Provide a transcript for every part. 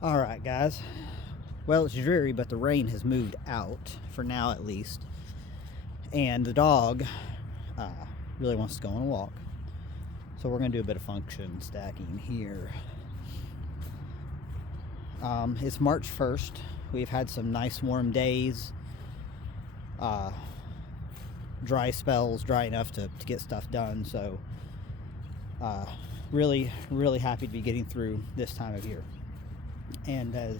All right, guys. Well, it's dreary, but the rain has moved out, for now at least. And the dog uh, really wants to go on a walk. So we're going to do a bit of function stacking here. It's March 1st. We've had some nice warm days. Dry spells, dry enough to get stuff done. So really, really happy to be getting through this time of year. And as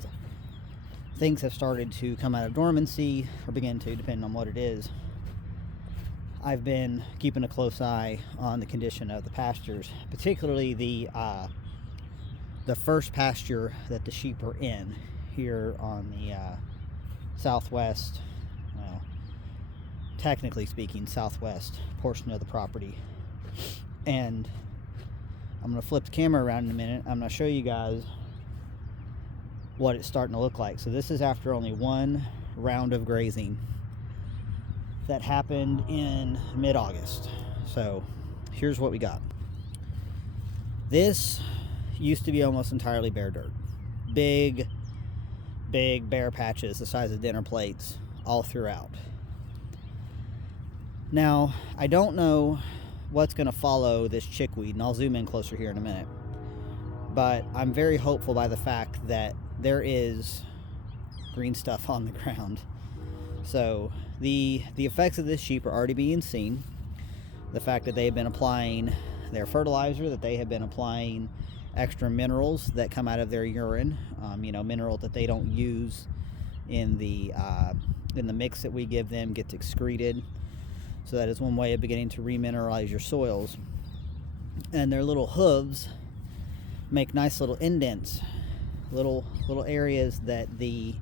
things have started to come out of dormancy, or begin to, depending on what it is, I've been keeping a close eye on the condition of the pastures, particularly the first pasture that the sheep are in here on the southwest, well, technically speaking, southwest portion of the property. And I'm going to flip the camera around in a minute. I'm going to show you guys what it's starting to look like. So this is after only one round of grazing that happened in mid-August. So here's what we got. This used to be almost entirely bare dirt. Big bare patches the size of dinner plates all throughout. Now, I don't know what's going to follow this chickweed, and I'll zoom in closer here in a minute. But I'm very hopeful by the fact that there is green stuff on the ground. So the effects of this sheep are already being seen. The fact that they have been applying their fertilizer, that they have been applying extra minerals that come out of their urine, minerals that they don't use in the mix that we give them, gets excreted. So that is one way of beginning to remineralize your soils. And their little hooves make nice little indents, little areas that that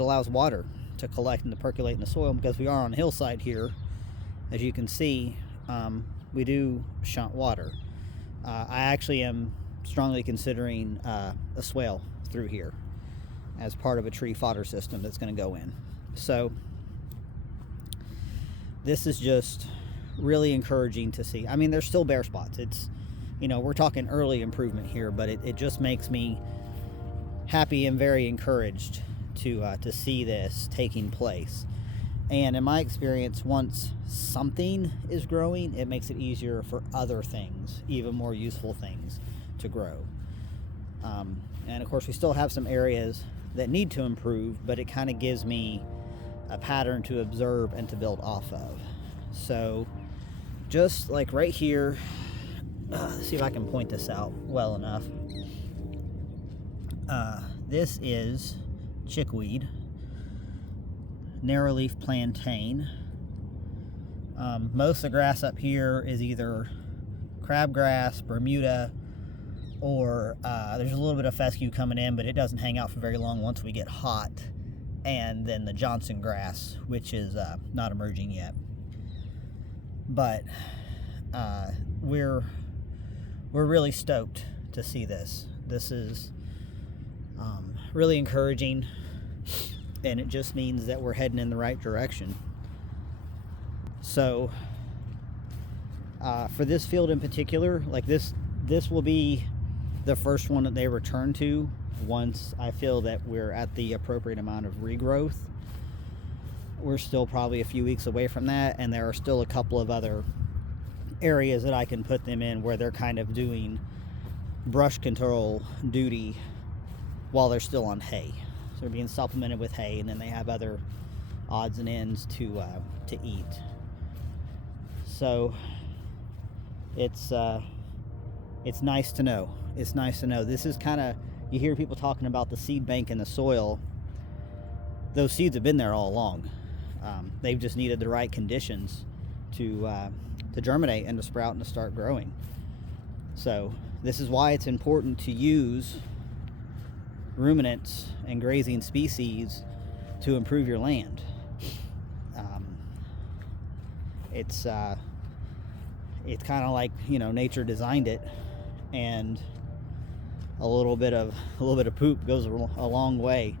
allows water to collect and to percolate in the soil. Because we are on a hillside here, as you can see, we do shunt water. I actually am strongly considering a swale through here as part of a tree fodder system that's going to go in. So this is just really encouraging to see. I mean, there's still bare spots. It's, we're talking early improvement here, but it just makes me happy and very encouraged to see this taking place. And in my experience, once something is growing, it makes it easier for other things, even more useful things, to grow. And of course, we still have some areas that need to improve, but it kind of gives me a pattern to observe and to build off of. So just like right here, let's see if I can point this out well enough. This is chickweed, narrowleaf plantain. Most of the grass up here is either crabgrass, Bermuda, or there's a little bit of fescue coming in, but it doesn't hang out for very long once we get hot. And then the Johnson grass, which is not emerging yet. But we're really stoked to see this. This is really encouraging, and it just means that we're heading in the right direction. So for this field in particular, like this will be the first one that they return to once I feel that we're at the appropriate amount of regrowth. We're still probably a few weeks away from that, and there are still a couple of other areas that I can put them in where they're kind of doing brush control duty while they're still on hay. So they're being supplemented with hay, and then they have other odds and ends to eat. So it's nice to know. It's nice to know. This is kind of, you hear people talking about the seed bank in the soil. Those seeds have been there all along. They've just needed the right conditions to germinate and to sprout and to start growing. So this is why it's important to use ruminants and grazing species to improve your land. It's kind of like, nature designed it, and a little bit of poop goes a long way.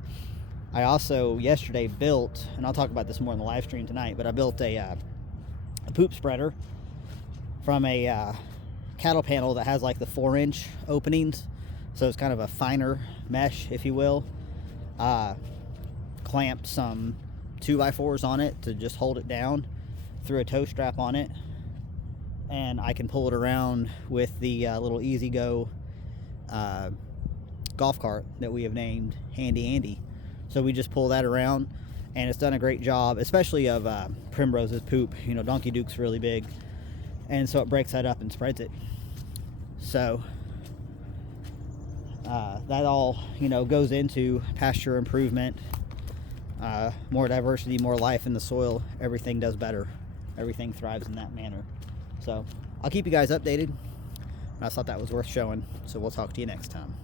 I also yesterday built, and I'll talk about this more in the live stream tonight, but I built a poop spreader from a cattle panel that has like the 4-inch openings So it's kind of a finer mesh, if you will. Clamped some 2x4s on it to just hold it down, threw a tow strap on it, and I can pull it around with the little Easy Go golf cart that we have named Handy Andy. So we just pull that around, and it's done a great job, especially of Primrose's poop. You know, Donkey Duke's really big, and so it breaks that up and spreads it. So that all, you know, goes into pasture improvement, more diversity, more life in the soil. Everything does better. Everything thrives in that manner. So I'll keep you guys updated. I thought that was worth showing. So we'll talk to you next time.